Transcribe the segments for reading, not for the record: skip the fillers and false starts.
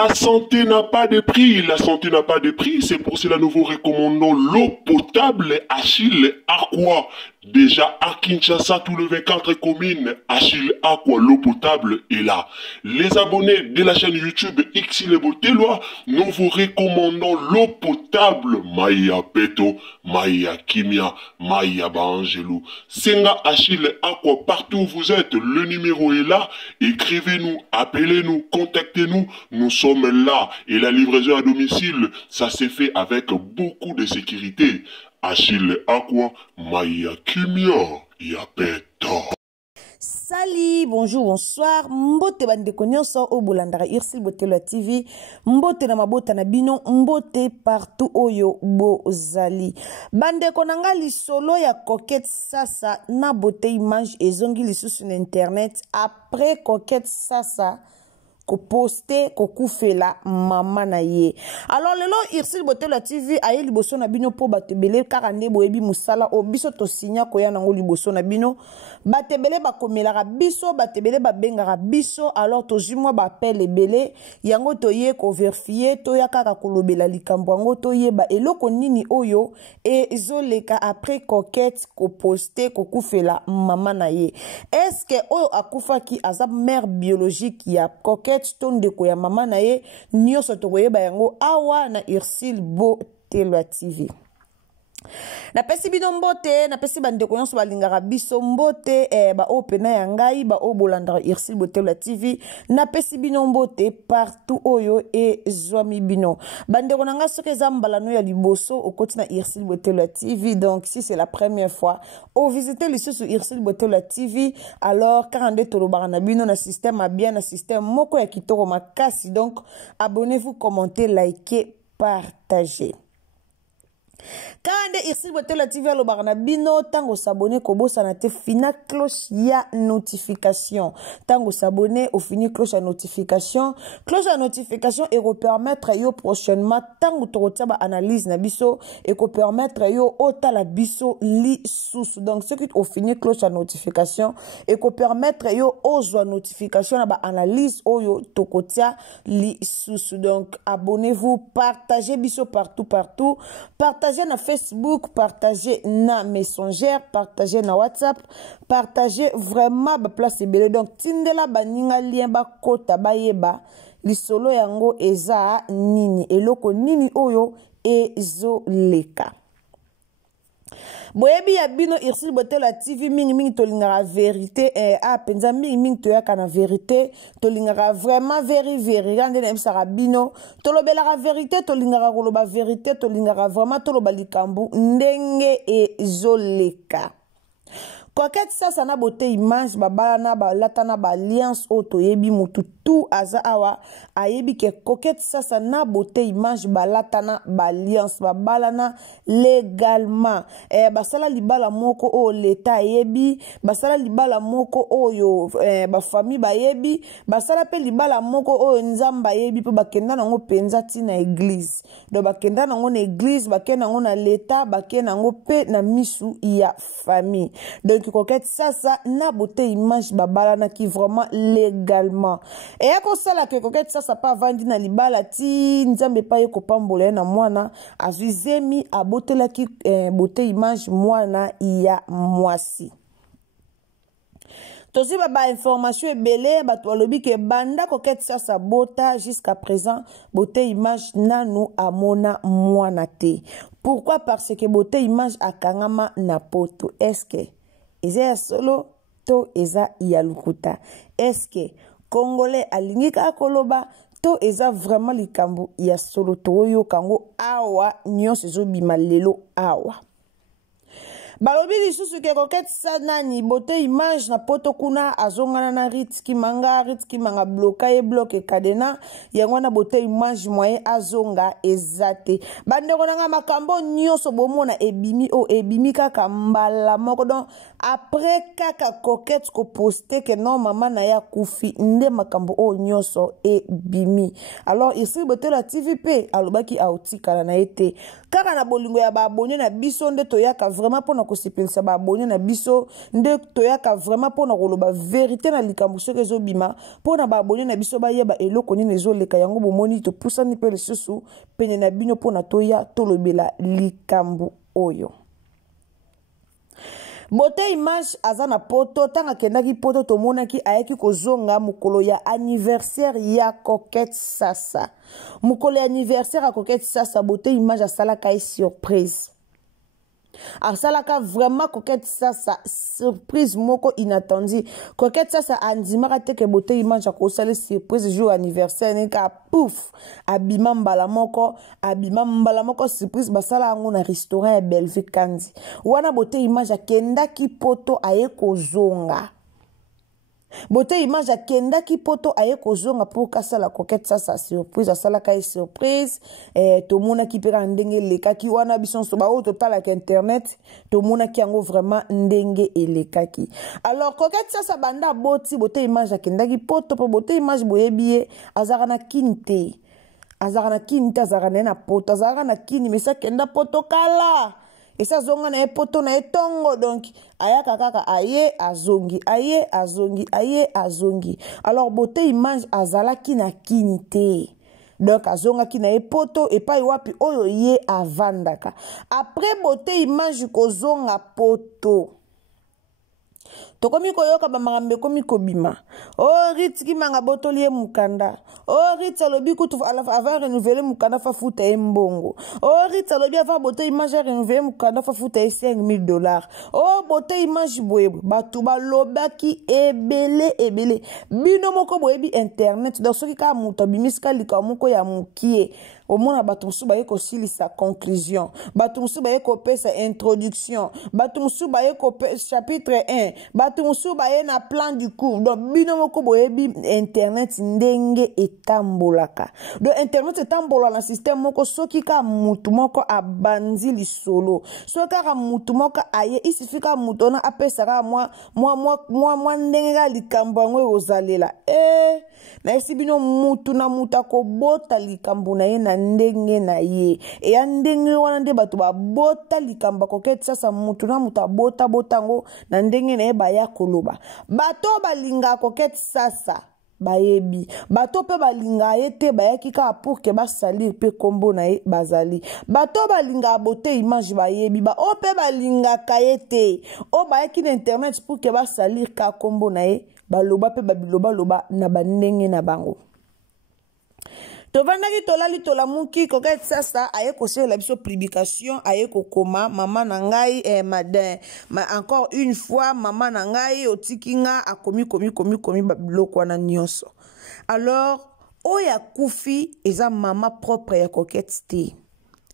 La santé n'a pas de prix, la santé n'a pas de prix, c'est pour cela nous vous recommandons l'eau potable Achille Aqua. Déjà à Kinshasa, tous les 24 communes, Achille Aqua, l'eau potable est là. Les abonnés de la chaîne YouTube Xile Botelwa, nous vous recommandons l'eau potable Maya Peto, Maya Kimia, Maya Bangelou. Senga Achille Aqua, partout où vous êtes, le numéro est là. Écrivez-nous, appelez-nous, contactez-nous. Nous sommes là. Et la livraison à domicile, ça s'est fait avec beaucoup de sécurité. Achille Aqua, Maya Kimia, Yapeto. Salut, bonjour, bonsoir. Mbote bandeko nyonso o bolandaka Xile Botelwa TV. Mbote na mabota na bino, mbote partout oyo bozali. Bandeko nanga lisolo ya Coquette Sasa na bote image ezongi lisusu na internet. Après Coquette Sasa ko poste ko kufela mama na ye. Alors lelo Xile Botelwa TV aye liboso na bino po batebele kaka nde boyebi musala o biso to sinya ko ya nango liboso na bino. Batebele bakomelaka biso, batebele babengaka biso, alors tozimwa bapele ebele yango toye ko vérifier to ya kaka kolobela likambo yango toye ba eloko nini oyo ezoleka après Coquette ko poste ko kufela mama na ye. Est-ce que oyo akufaki aza mère biologique ya Coquette tondeko ya mama na ye nyonso tokoyeba yango awa na Xile Botelwa TV. Na pesi bino mbote, na pesi bandeko nyonso balingaka biso mbote, ba opena ya ngai, ba obolandaka Xile Botelwa TV, na pesi bino mbote partout oyo zwami bino. Bandeko nanga soki eza mbalano ya liboso okoti na Xile Botelwa TV, donc si c'est la première fois au visiter lisusu Xile Botelwa TV, alors karande tolobaka na bino na système bien na système moko ya kitoko makasi, donc abonnez-vous, commentez, likez, partagez. Quand Xile Botelwa TV alobaka na bino tango s'abonner ko bosana te fina cloche ya notification. Tango s'abonner au fini cloche ya notification. Cloche ya notification et ko permettre yo prochainement tango tokotia ba analyse na biso et ko permettre yo otala biso li sous. Donc ce qui au fini cloche ya notification et ko permettre yo ozwa notification na ba analyse oyo tokotia li sous. Donc abonnez-vous, partagez biso partout. Partagez na Facebook, partagez na Messenger, partagez na WhatsApp, partagez vraiment ba place ebele. Donc tindela baninga lien ba kota ba yeba lisolo yango eza nini eloko nini oyo ezoleka. Boyebi ya bino Xile Botelwa TV mingi tolingaka vérité penza mingi toyaka na vérité tolingaka vraiment very rande na bisaka bino tolobelaka vérité tolingaka koloba vérité tolingaka vraiment toloba likambu ndenge ezoleka. Coquette Sasa na bote image babalana balatana ba alliance oto yebi mutu tout aza awa ayebi ke Coquette Sasa na bote image balatana ba alliance babalana légalement basala libala moko o l'état yebi basala libala moko oyo ba famille bayebi basala pe libala moko oyo nzamba yebi pe bakenda nango penza ti na église do bakenda nango na église bakenda nango na l'état bakenda nango pe na misu ya famille. Donc Coquette Sasa na bote image babalana ki vraiment légalement. Et ya ko sala ke Coquette Sasa pa vandi na libala ti nzambe pa ye ko pambola na mwana azizemi abotela ki bote image mwana ya mwasi. Tozi ba information ebele bato alobi ke banda Coquette Sasa bota jusqu'à présent bote image nanu amona mwana te. Pourquoi? Parce que bote image akangama na poto. Est-ce que eza ya solo to eza ya lukuta? Est-ce que Congolais alingika koloba to eza vraiment likambo ya solo to oyo kango awa nyonso ezobima lelo awa? Balobi lisusu ke Coquette Sasa nani bote image na poto kuna azongana na Ritski manga bloka ye bloke kadena yango na bote image moye azonga ezate. Bandeko nanga makambo nyonso bomona ebimi kaka mbala moko. Donc après kaka Coquette ko poste ke non mama na ya kufi nde makambo o nyonso ebimi. Alors Xile Botelwa TV pe alobaki autikala na ete kaka na bolingo ya ba abonné na biso nde toyaka vraiment pona kosepelisa ba abonné na biso nde toyaka vraiment pona koloba vérité na likambo soki ezobima pona ba abonné na biso bayeba eloko nini ezoleka yango bomoni topusani mpe lisusu pene na bino pona toya tolobela likambo oyo. Beauté Image aza na poto tanga kendaki poto tomonaki ayaki kozonga mukolo ya anniversaire ya Coquette Sasa. Mukolo ya anniversaire ya Coquette Sasa Beauté Image asalaka surprise. Asalaka vraiment Coquette Sasa surprise moko inattendue. Coquette Sasa andimaka te ke Beauté Image akosala surprise jour anniversaire neka pouf abima mbala moko surprise basala ngo na restaurant ya Bellevue Kandi. Wana Beauté Image akendaki poto aye kozonga. Beauté Image akendaki poto aye kozonga pour kasala Coquette Sasa surprise asala kai surprise tomona ki pera ndenge lekaki wana bisonso ba o total ka internet tomona ki yango vraiment ndenge elekaki. Alors Coquette Sasa banda boti Beauté Image akendaki poto po Beauté Image boyebiye azara na kinte azara na poto azara na kini mesa kenda poto kala esa zonga na poto na etongo donc ayaka kaka aye azongi. Alors Beauté Image azalaki na kinité donc azonga ki na poto epai wapi oyo ye avandaka. Après Beauté Image kozonga poto tokomi koyoka bamagambe komi kobima ritiki manga botoli mukanda rit alobi kutu avant renouveler mukanda fa futa mbongo rit alobi avant Beauté Image renouveler mukanda fa futa $5,000 Beauté Image boyebo batu balobaki ebele bino moko boyebi internet donc soki ka muto bimisika lika moko ya mukie omona batu musu baye ko silisa conclusion batu musu baye ko pesa introduction batu musu baye ko chapitre 1 batu musu baye na plan du cours donc bino moko boyebi internet ndenge etambolaka donc internet etambola na système moko soki ka mutu moko abandi lisolo soki ka mutu moko aye isifika mutu na apesaka moi ndenge ka likambo ngo ozalela na esi bino mutu na mutu akobota likambo na ye na ndenge na ye ya ndenge wana nde bato babota likambo Coquette Sasa mutu na mutu abota botango na ndenge na ye baya koloba bato balinga Coquette Sasa bayebi bato pe balinga ye te bayaki ka pour ke basalir pe kombo na ye bazali bato balinga Beauté Image bayebi ba o pe balinga ka ye te o bayaki na internet pour ke basalir ka kombo na ye baloba pe babiloba loba na bandenge na bango. Tovandaki tolali tolamuki Coquette Sasa aye kosela la biso publication aye kokoma mama na ngai encore une fois mama na ngai otikinga akomi biloko wana nyonso. Alors oya kufi eza mama propre ya Coquette te.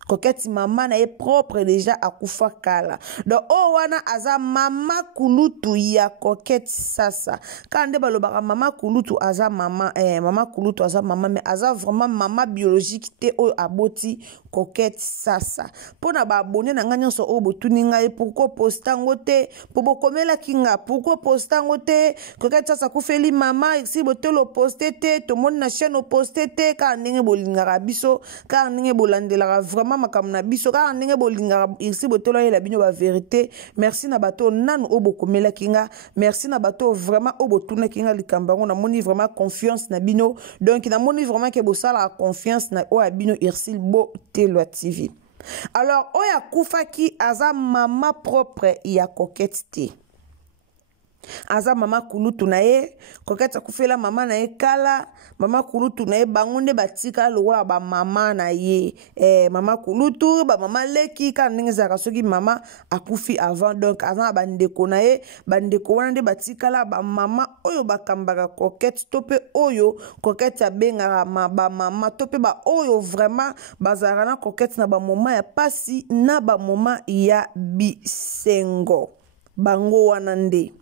Coquette mama na ye propre déjà akufa kala. Donc wana aza mama kulutu ya Coquette Sasa. Kande balobaka mama kulutu aza mama mama kulutu aza mama mais aza vraiment mama biologique te o aboti Coquette Sasa. Pona ba abonné na nga nyonso o botuni ngai pourquoi postango te po bokomela kinga pourquoi postango te Coquette Sasa kufeli mama ici botelo poster te to mon na chaîne poster te ka ndenge bolingaka biso ka ndenge bolandela vraiment makamna biso ka ndenge bolinga ici botelo la bino ba vérité. Merci na bato nanu obokomela kinga merci na bato vraiment obotuna kinga likambango na moni vraiment confiance na bino donc na moni vraiment ke bosala confiance na o abino Irsil Botelo TV. Alors oya kufaki aza mama propre ya Coquette te aza mama kulutu na ye Coquette akufela mama na ye kala mama kulutu na ye bangonde batika lokola ba mama na ye mama kulutu ba mama leki ka ndenge zaka soki mama akufi avant donc aza bandeko na ye bandeko wana nde batika la ba mama oyo bakambaka Coquette tope oyo Coquette abengaka ba mama tope ba oyo vraiment bazara na Coquette na ba moma ya pasi na ba moma ya bisengo bango wana nde.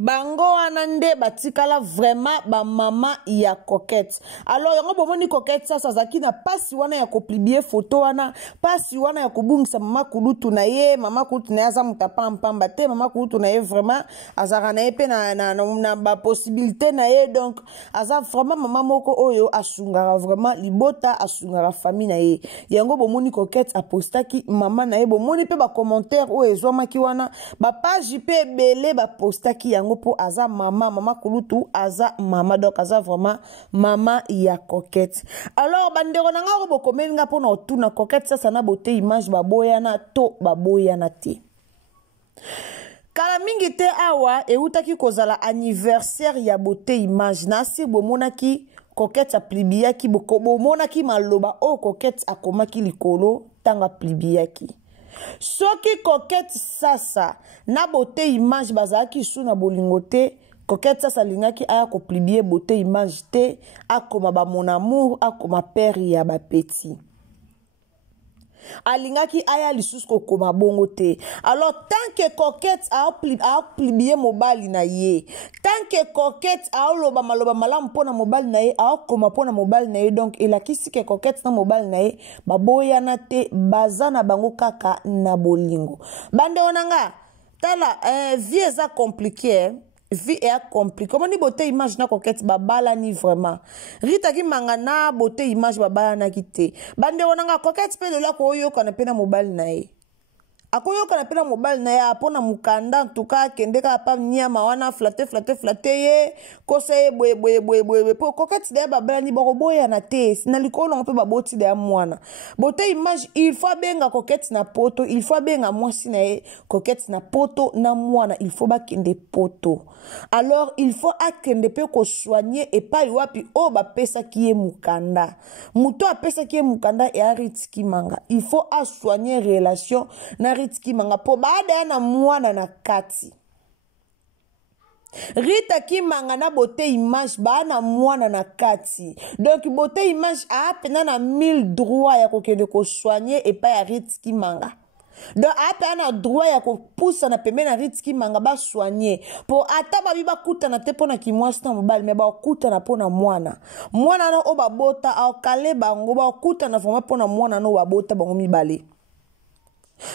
bango wana nde batikala vraiment ba mama ya Coquette. Alors yango bomoni Coquette sasa zaki na pasi wana ya koplibie photo wana, pasi wana ya kobungisa mama kulutu na ye, mama kulutu na ye aza mutapa mpamba te, mama kulutu na ye vraiment azara na ye pe na ba possibilité na ye, donc aza vraiment mama moko oyo asungara vraiment libota, asungara famille na ye. Yango bomoni Coquette apostaki mama na ye, bomoni pe ba commentaire oyo ezwamaki wana, ba page pe belé ba postaki yango po aza mama kulutu aza mama, donc aza vraiment mama ya Coquette. Alors bandeko nanga ko bokomeli nga po na otuna Coquette sasa na bote image baboyana to baboyana te. Kala mingi te awa eutaki kozala anniversaire ya bote image na si bomonaki Coquette a plibiaki bomonaki maloba o Coquette akomaki likolo tanga plibiaki. Soki Coquette sasa na bote image bazaki su na bolingo te, Coquette sasa lingaki aya ko plibie bote image te, akoma ba mon amour, akoma père ya ba petit. Alingaki aya lisusu kokoma bongo te. Alors tant que Coquette a plibie mobali na ye, tant que Coquette a loba maloba malamu pona mobali na ye, a koma pona mobali na ye, donc elakisi ke Coquette na mobali na ye baboyana te, bazana bango kaka na bolingo. Bande onanga tala vie eza compliqué, vie est compliquée. Comment ni beauté image na Coquette babala ni vraiment. Rita ki mangana beauté image babala na kite. Bande onanga Coquette pe de la ko yo kana pe na mobile na ye. Akoyo kana pe na mobile na ye apona mukanda ntuka kende ka pa nyama wana flatter ye kosa ye boye po Coquette de babala ni boya na te na likolo on peut baboti de mwana. Beauté image il faut benga Coquette na poto, il faut benga mwasi na ye Coquette na poto na mwana, il faut ba kende poto. Alors il faut akende pe ko soigner et pas wapi o ba pesa ki ye mukanda. Muto a pesa ki ye mukanda e aritiki manga. Il faut a soigner relation na ritiki manga po baada na mwana na kati. Rita ki manga na bote image ba na mwana na kati. Donc bote image a pena na 1000 droits ya kokende ko soigner et pas ya ritiki manga. Donc a na droit ya ko poussa na pembe na ritiki manga ba soigner. Po ata ba biba kuta na te pona ki mwasi na mobile me ba kuta na pona mwana. Mwana na o ba bota au kale bango ba kuta na vraiment pona mwana no ba bota bango mibale.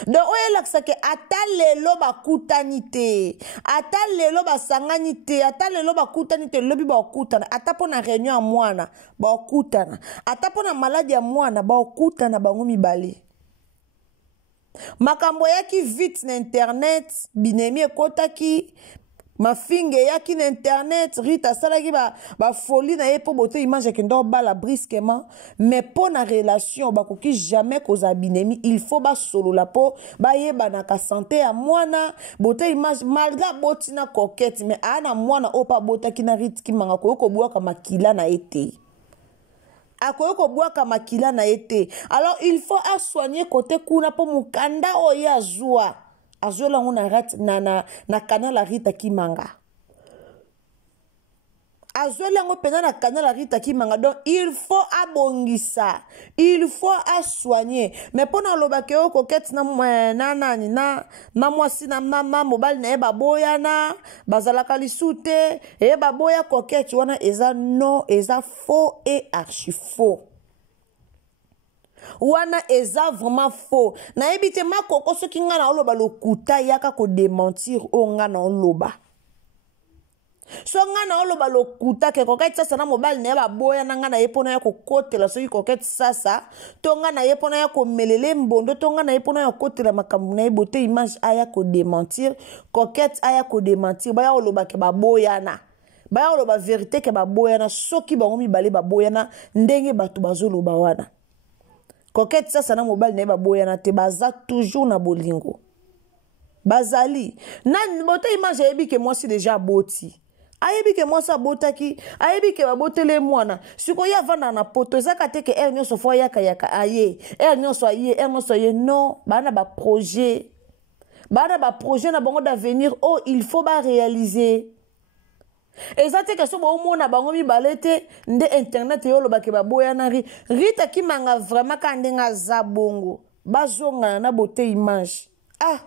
Donc oye laksake ata lelo ba kutani te, ata lelo ba sangani te, ata lelo ba kutani te, lobi ba kutana, ata pona réunion ya mwana ba kutana, ata pona maladie ya mwana ba kutana bango mibale. Makambo yaki vite na internet, binemi ekotaki mafinge yaki na internet, Rita salaki ba folie na ye po bote image kendo bala brusquement, mais po na relation ba koki jamais koza binemi, il faut ba solo la po ba yeba na ka santé ya mwana, bote image malgré boti na Coquette, mais ana mwana opa bota ki na ritiki manga ko bwaka makila na ete. Akoyoko bwaka makila na ete. Alors il faut soigner côté kuna po mukanda oya azua. Azola ngona rat na kanala Rita ki manga. Azola ngo pena na kanala Rita ki manga. Donc il faut abongisa. Il faut soigner. Mais pona loba ke o Coquette na nani na mwasi na mama mobile na eba boya na bazalaka lisute eba boya Coquette wana eza non eza faux et archi faux. Wana eza vraiment faux. Na ebite makoko soki nga na oloba lokuta yaka ko démentir o nga na oloba. So nga na oloba lokuta ke Coquette sasa na mobile na ba boya na nga na yepona ya kokotela soki Coquette sasa to nga na yepona ya ko melele mbondo to nga na yepona ya kokotela makambu na bote image aya ko démentir Coquette aya ko démentir ba ya oloba ke ba boya na ba ya oloba vérité ke ba boya na soki bango mibale ba boya na ndenge batu bazoloba wana. Coquette sasa na mobile na ba boya na te baza toujours na bolingo. Bazali. Na bote image ebi ke mwasi déjà boti. Ayebi ke mwasa botaki, ayebi ke babotele mwana. Siko ya vanda na poto zaka te ke nyoso fo yaka aye. Nyoso aye, non, bana ba projet. Bana ba projet na bango d'avenir, oh, il faut ba réaliser. Ezate ke so bo mona bango mi balete nde internet yo lo bake baboya na Rita ki manga vraiment ka ndenga za bongo bazonga na bote image. Ah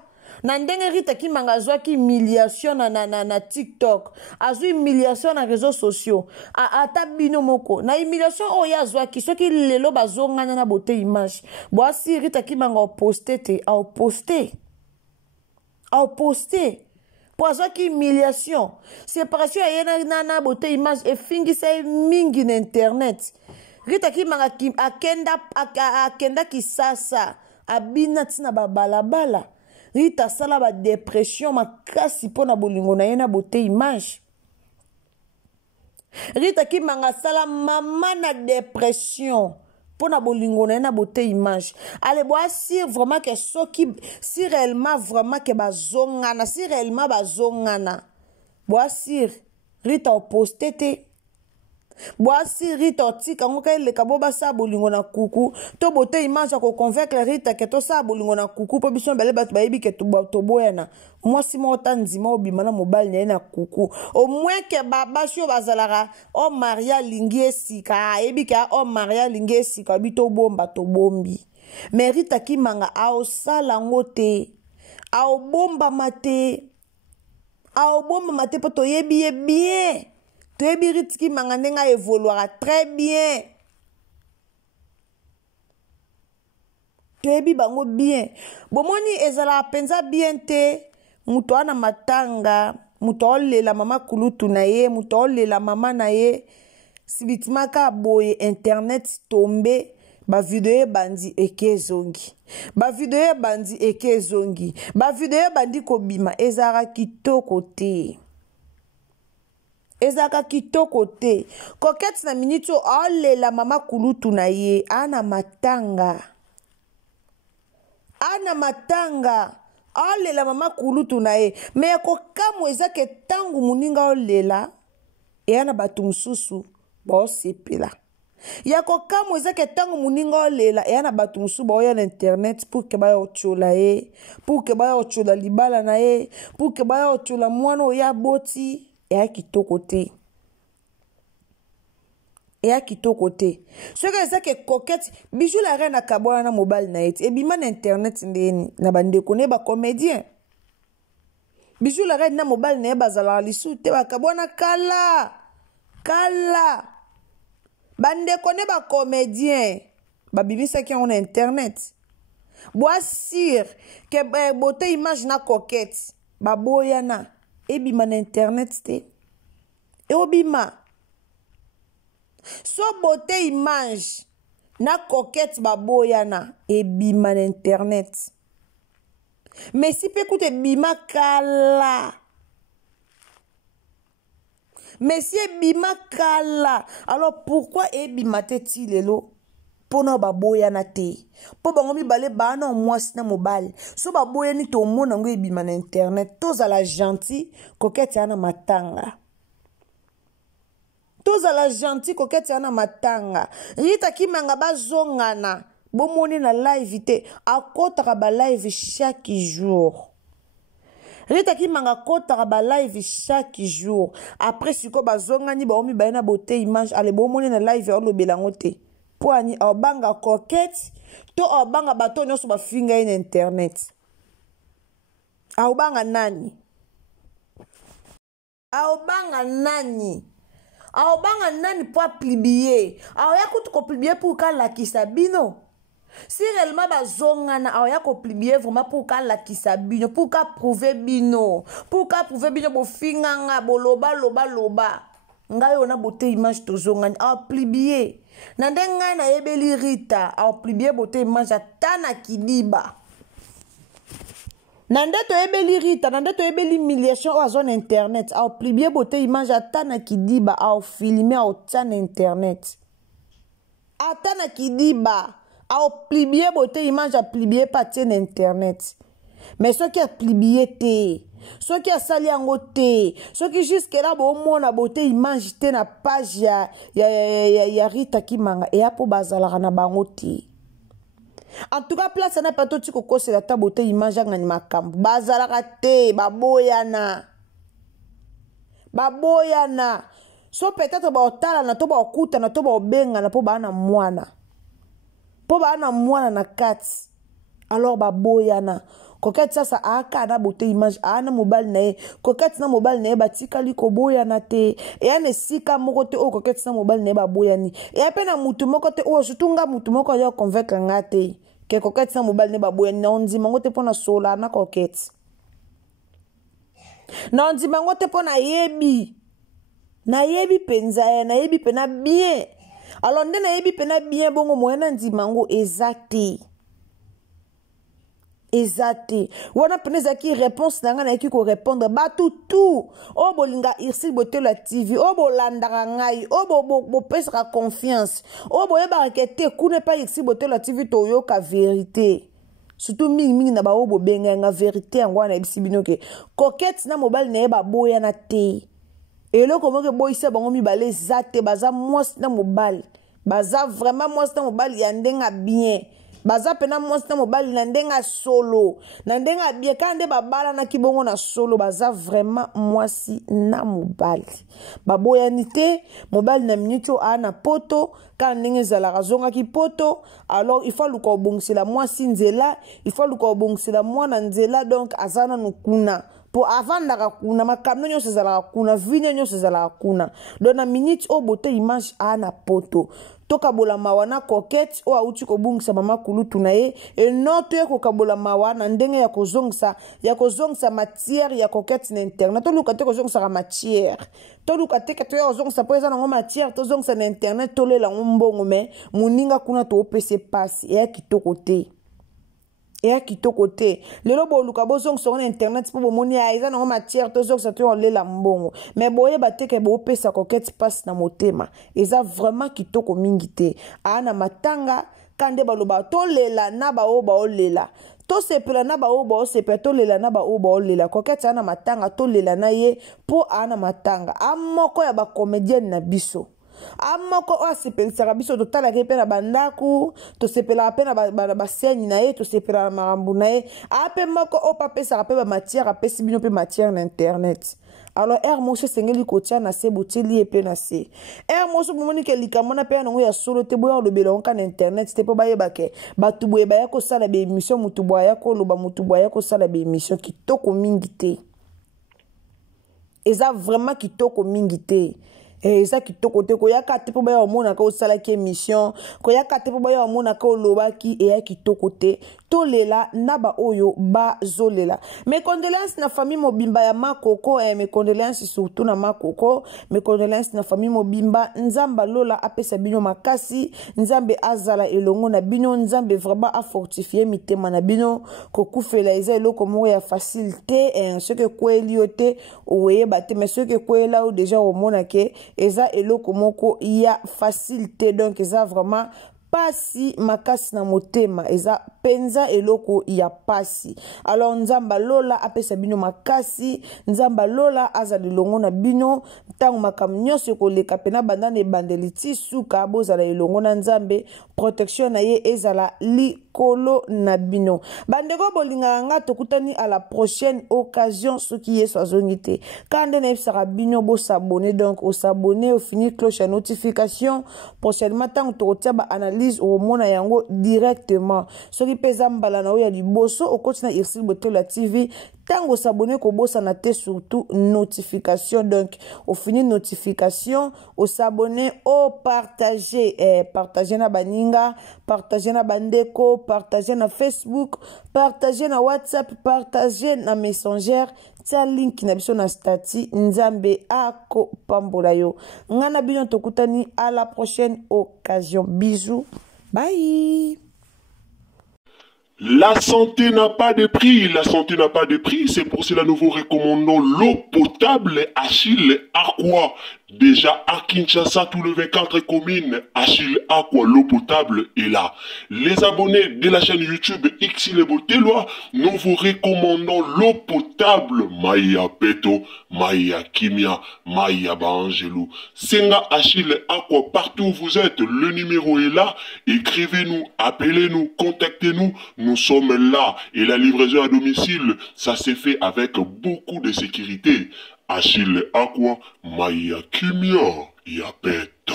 na ndenge Rita Kimanga azwaki humiliation na TikTok, azwi humiliation na réseaux sociaux, ata bino moko na humiliation oyo azwaki soki lelo bazongana na beauté image boasi Rita Kimanga au poster po azwaki humiliation séparation ya na beauté image efingisa mingi na internet. Rita Kimanga akenda kisasa abina tina balabala. Rita sala ba dépression makasi pona bolingo na ye na beauté image. Rita Kimanga sala mama na dépression pona bolingo na ye na beauté image. Allez boire si vraiment que si réellement vraiment que bazongana, si réellement bazongana. Boire si Rita au posté boasi Rita otika ngoka le kaboba sa bolingo na kuku to beauté image ko convaincre Rita que to sa bolingo na kuku po biso bele bat bayibi ke to boyana moi si mo tanzima obima na mobile na kuku au moins que baba sho bazalara o Maria lingie sika ebi ka o Maria lingie sika bito bomba to bombi mais Rita Kimanga ao sala ngote ao bomba mate po to yebi bien. Très bien, Rita Kimanga nenga évoluera très bien. Très bien, bango bien. Bomoni ezala penza bien te. Muto ana matanga. Muto la mama kulutu na ye. Muto la mama na ye. Sibitima ka boye internet tombe. Ba video bandi eke zongi. Ba video bandi eke zongi. Ba video bandi kobima. Ezara kitoko te. Ezaka kitoko te. Kokete na minito la mama kulutu na ye. Ana matanga. La mama kulutu na ye. Me kokamu ezake tangu muninga la. E ana batu mususu. Ba sepela. Ya kokamu ezake tangu muninga la. E ana batu mususu ba oya na internet. Pour que ba ochola ye. Pour que ba ochola libala na ye. Pour que ba ochola mwano ya boti. Eya kitoko te. Soki eza ke coquette, bijou la reine akabona na mobile na eti. Ebima na internet ndeni na bandeko ne ba comédien. Bijou la reine na mobile na bazala lisu te bakabona kala. Bandeko ne ba comédien. Babimisa ki on internet. Boisir ke beauté image na coquette. Baboyana. Ebima na internet te. E obima. So beauté image na coquette baboyana. Ebima na internet. Mais si pe koute ebima kala. Mais si ebima kala. Alors pourquoi ebima te ti lelo? Pona baboyana te. Po bango mi bale bana mwasi na mobile. So baboyani to mona ngo ebima na internet. Toza la gentil, coquette yana matanga. Toza la gentil, coquette yana matanga. Rita Kimanga bazongana. Bomoni na live te. Akotaka ba live chaque jour. Rita Kimanga kotaka ba live chaque jour. Après siko bazongani ba omi ba na beauté image. Ale bomoni na live olo belango te. Poani obanga coquette to obanga bato nyoso ba finga in internet. Obanga nani? Obanga nani po plibier? Ya kutu ko plibier pour kala kisabino. Si réellement bazongana ya ko plibier vraiment pour kala kisabino, pour ka prouver bino, pour ka prouver bino bo finganga boloba loba. Ngai ona beauté image tozongani plibier. Nandenga na ebeli Rita plibier beauté image atana kidiba. Nandeto ebeli Rita, nandeto ebeli humiliation au zone internet plibier beauté image atana kidiba filmer tana internet. Atana kidiba plibier beauté image plibier patien internet. Mais ce qui a plibier te. Ce qui a sali yango te. Ce qui jusque là bomona beauté image te na page ya Rita Kimanga et ya po bazala na bango te. En tout cas place na pato tiko kose la ta beauté image ngani makambo. Bazala te baboyana. So peut-être ba otala na to ba okuta na to ba obenga na po bana mwana. Po bana mwana na kati. Alors baboyana. Coquette ça aka na beauté image ana mobile na ye coquette na mobile na ye batikali koboya na te e ane sika moko te o coquette na mobile na ye baboyani e ape na mutu moko te o surtout nga mutu moko yo convaincre nga te ke coquette na mobile na ye baboyani na ondima ngo te pona sola na coquette na ondima ngo te pona yebi na yebi penza ya na yebi pena bien alors nde na yebi pena bien bongo moyena ndima ngo exacte Exacté. Wana peneza ki réponse nanga na ki ko répondre ba tout. O bolinga Irsil Botelo TV. O bolandaka ngai. O bo pesa confiance. O boyeba rakete kune pa Irsil Botelo TV to yoka vérité. Surtout mingi na ba o bo benga nga vérité ngwana ebisi bino ke. Coquette na mobile na ba boya na te. Et là comment que boy se bango mi balé zate baza mwos na mobile. Baza vraiment mwos na mobile ya ndenga bien. Baza pena mwasi na mobali na ndenga solo na ndenga bien kande babala na kibongo na solo baza vraiment mwasi na mobali baboyani te mobali na minute ana poto ka ndenge zala razonga ki poto alors il faut luka obongisela mwasi nzela il faut luka obongisela mwana nzela donc azana nukuna po avandaka kuna makamno nyonso ezalaka kuna vino nyonso ezalaka kuna donc na minute o bote image ana poto toka bola mawana coquette o auti ko bungisa mama kulutu na ye e noto ya ko kabola mawana ndenge ya kozongsa matière ya coquette na internet to luka te ko zongsa matière to luka te to ya zongsa po eza na matière to zongsa na internet to lela ngombongo me muninga kuna to opese passe ya kitoko te et qui to côté le lobo luka bozong sur internet pour bomoni aiza na matière to zong sa to lela mbongo mais boye bateke bo pesa coquette passe na motema eza vraiment kitoko mingi te ana matanga kande baloba to lela na ba o ba o lela to sepela na ba o ba o sepela to lela na ba o ba o lela coquette ana matanga to lela na ye po ana matanga amoko ya ba comédienne na biso amoko o sepelisaka biso totalaka pe na bandaku tosepelaka pe na baseni na ye tosepela na makambo na ye ape moko o papesaka pe bamatière apesi bino pe matière na internet alors er moso sengeli kotia na se boteli pe na se er moso bomoni ke likambo na pe yango ya solo te boya olobela onka na internet te po bayeba ke batu boye baya kosala ba émission mutu boya koloba mutu boya kosala ba émission kitoko mingi te eza vraiment kitoko mingi te et ça qui to côté ko yaka te po ba omona ka osala ki émission ko yaka te po ba omona ka olobaki et qui to côté to lela naba oyo ba zolela mes condoléances na famille mobimba ya makoko et mes condoléances surtout na makoko mes condoléances na famille mobimba nzamba lola apesa bino makasi nzambe azala elongo na bino nzambe vraiment a fortifier mitema na bino ko kufela eza eloko moko ya facilité et ce que kweliote oye bate mais ce que kwela ou déjà omona ke eza eloko moko ya facilité donc eza vraiment pasi makasi na motema eza penza eloko ya pasi alors nzamba lola apesa bino makasi nzamba lola azali longo na bino tango makambo nyonso koleka pena bandane bandeli ti suka bozala elongo na nzambe protection na ye ezala likolo na bino bandeko bolinga nga tokutani à la prochaine occasion soki yeso azongi te kande na ebisaka bino bo s'abonner donc au s'abonner au finir cloche à notification prochainement tango tokotia ba analyse au mona yango directement soki pesa mbala na oya liboso okoti na Irsil Botelo TV tango s'abonner ko bossa na te surtout notification donc au fini notification au s'abonner au partager partager na baninga partager na bandeko partager na Facebook partager na WhatsApp partager na Messenger tia link na biso na stati nzambe ako pambola yo ngana bino tokutani à la prochaine occasion bisous bye. La santé n'a pas de prix, la santé n'a pas de prix, c'est pour cela que nous vous recommandons l'eau potable Achille Aqua. Déjà à Kinshasa, tout le 24 communes, Achille Aqua, l'eau potable est là. Les abonnés de la chaîne YouTube Irsil Botelo, nous vous recommandons l'eau potable Maya Peto, Maya Kimia, Maya Bangelou. Senga Achille Aqua, partout où vous êtes, le numéro est là. Écrivez-nous, appelez-nous, contactez-nous. Nous sommes là et la livraison à domicile, ça s'est fait avec beaucoup de sécurité. Achille Aqua, Maya Kimia, Yapeto.